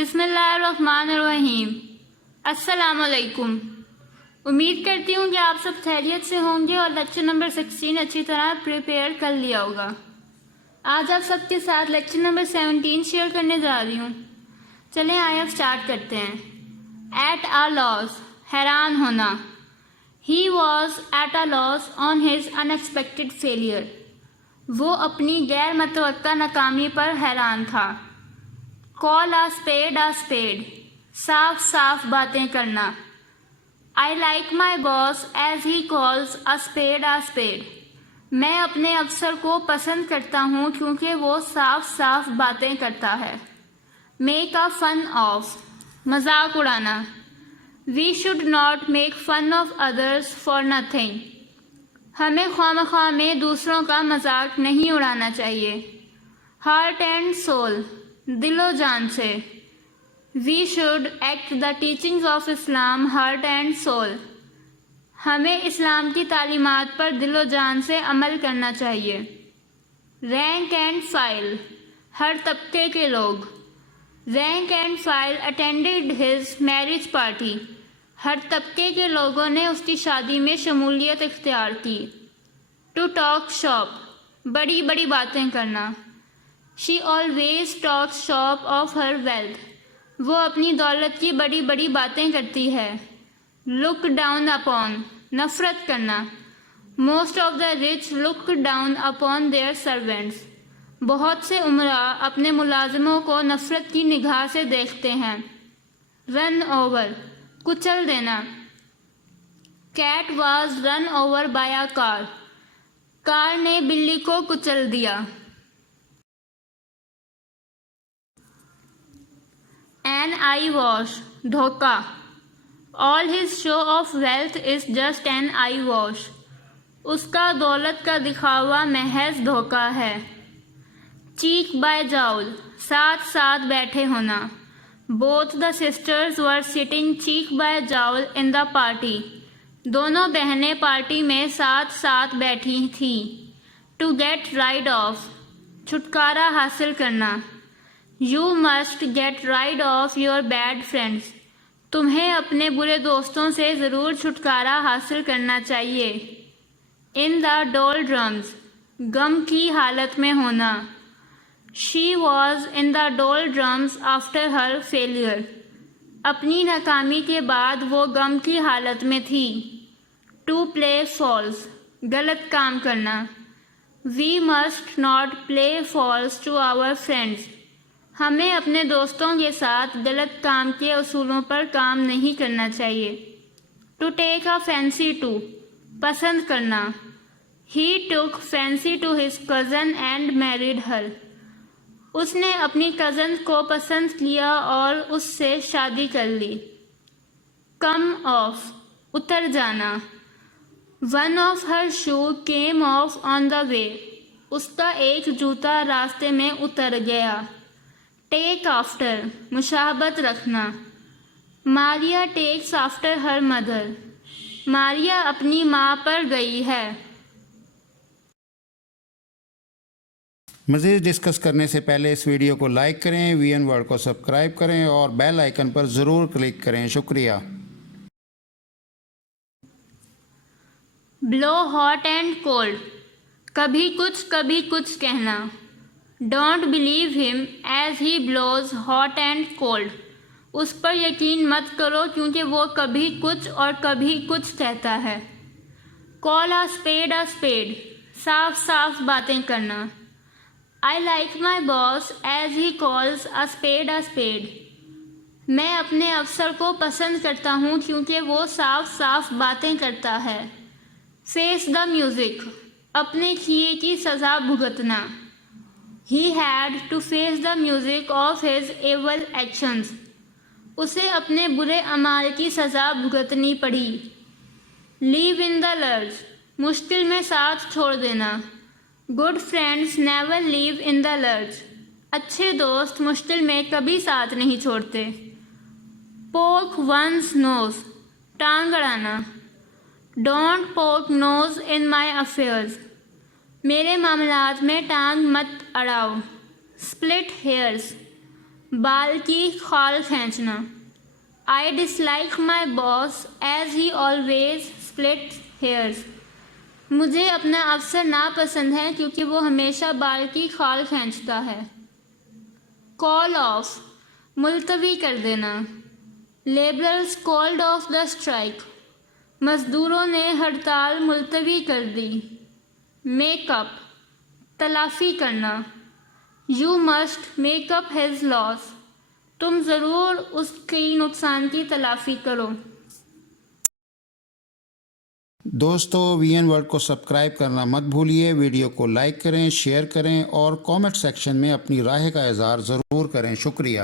بسم اللہ الرحمن الرحیم۔ السلام علیکم۔ امید کرتی ہوں کہ آپ سب خیریت سے ہوں گے اور لیکچر نمبر 16 اچھی طرح پریپیئر کر لیا ہوگا۔ آج آپ سب کے ساتھ لیکچر نمبر 17 شیئر کرنے جا رہی ہوں۔ چلیں آئے اب سٹارٹ کرتے ہیں۔ ایٹ آ لاس، حیران ہونا۔ He was at a loss on his unexpected failure, وہ اپنی غیر متوقع ناکامی پر حیران تھا۔ کال آ اسپیڈ، صاف صاف باتیں کرنا۔ I like my boss as he calls a spade, میں اپنے افسر کو پسند کرتا ہوں کیونکہ وہ صاف صاف باتیں کرتا ہے۔ میک آ فن آف، مذاق اڑانا۔ We should not make fun of others for nothing, ہمیں خواہ میں دوسروں کا مذاق نہیں اڑانا چاہیے۔ ہارٹ اینڈ سول، دل و جان سے۔ We should act the teachings of Islam heart and soul, ہمیں اسلام کی تعلیمات پر دل و جان سے عمل کرنا چاہیے۔ رینک اینڈ فائل، ہر طبقے کے لوگ۔ Rank and file attended his marriage party, ہر طبقے کے لوگوں نے اس کی شادی میں شمولیت اختیار کی۔ ٹو ٹاک شاپ، بڑی بڑی باتیں کرنا۔ She always talk shop of her wealth, وہ اپنی دولت کی بڑی بڑی باتیں کرتی ہے۔ لک ڈاؤن اپون، نفرت کرنا۔ Most of the rich look down upon their servants, بہت سے امراء اپنے ملازموں کو نفرت کی نگاہ سے دیکھتے ہیں۔ رن اوور، کچل دینا۔ Cat was run over by a car, car نے بلی کو کچل دیا۔ این آئی واش، دھوکہ۔ All his show of wealth is just an eyewash, اس کا دولت کا دکھاوا محض دھوکہ ہے۔ چیک بائی جاؤل، ساتھ ساتھ بیٹھے ہونا۔ Both the sisters were sitting cheek by jowl in the party, دونوں بہنیں پارٹی میں ساتھ ساتھ بیٹھی تھیں۔ ٹو گیٹ رائڈ آف، چھٹکارا حاصل کرنا۔ You must get rid of your bad friends, تمہیں اپنے برے دوستوں سے ضرور چھٹکارا حاصل کرنا چاہیے۔ ان دا ڈولڈرمز، غم کی حالت میں ہونا۔ She was in the doldrums after her failure, اپنی ناکامی کے بعد وہ غم کی حالت میں تھی۔ ٹو پلے فالس، غلط کام کرنا۔ We must not play false to our friends, ہمیں اپنے دوستوں کے ساتھ غلط کام کے اصولوں پر کام نہیں کرنا چاہیے۔ To take a fancy to, پسند کرنا۔ He took fancy to his cousin and married her, اس نے اپنی کزن کو پسند کیا اور اس سے شادی کر لی۔ کم آف، اتر جانا۔ One of her shoe came off on the way, اس کا ایک جوتا راستے میں اتر گیا۔ ٹیک آفٹر، مشابہت رکھنا۔ ماریا ٹیکس آفٹر ہر مدر، ماریا اپنی ماں پر گئی ہے۔ مزید ڈسکس کرنے سے پہلے اس ویڈیو کو لائک کریں، وی این ورڈ کو سبسکرائب کریں اور بیل آئیکن پر ضرور کلک کریں۔ شکریہ۔ بلو ہاٹ اینڈ کولڈ، کبھی کچھ کہنا۔ Don't believe him as he blows hot and cold, اس پر یقین مت کرو کیونکہ وہ کبھی کچھ اور کبھی کچھ کہتا ہے۔ کال آ اسپیڈ، صاف صاف باتیں کرنا۔ I like my boss as he calls a spade, میں اپنے افسر کو پسند کرتا ہوں کیونکہ وہ صاف صاف باتیں کرتا ہے۔ فیس دا میوزک، اپنے کیے کی سزا بھگتنا۔ He had to face the music of his evil actions، اسے اپنے برے اعمال کی سزا بھگتنی پڑی۔ Leave in the lurch، مشکل میں ساتھ چھوڑ دینا۔ Good friends never leave in the lurch، اچھے دوست مشکل میں کبھی ساتھ نہیں چھوڑتے۔ Poke one's nose، ٹانگ اڑانا۔ Don't poke nose in my affairs، میرے معاملات میں ٹانگ مت اڑاؤ۔ اسپلٹ ہیئرس، بال کی خال کھینچنا. I dislike my boss as he always splits hairs. مجھے اپنا افسر ناپسند ہے کیونکہ وہ ہمیشہ بال کی خال کھینچتا ہے. Call off ملتوی کر دینا. Laborers called off the strike. مزدوروں نے ہڑتال ملتوی کر دی. Make up تلافی کرنا. You must make up his loss. تم ضرور اس کی نقصان کی تلافی کرو. دوستو وی این ورلڈ کو سبسکرائب کرنا مت بھولیے. ویڈیو کو لائک کریں، شیئر کریں اور کامنٹ سیکشن میں اپنی رائے کا اظہار ضرور کریں. شکریہ.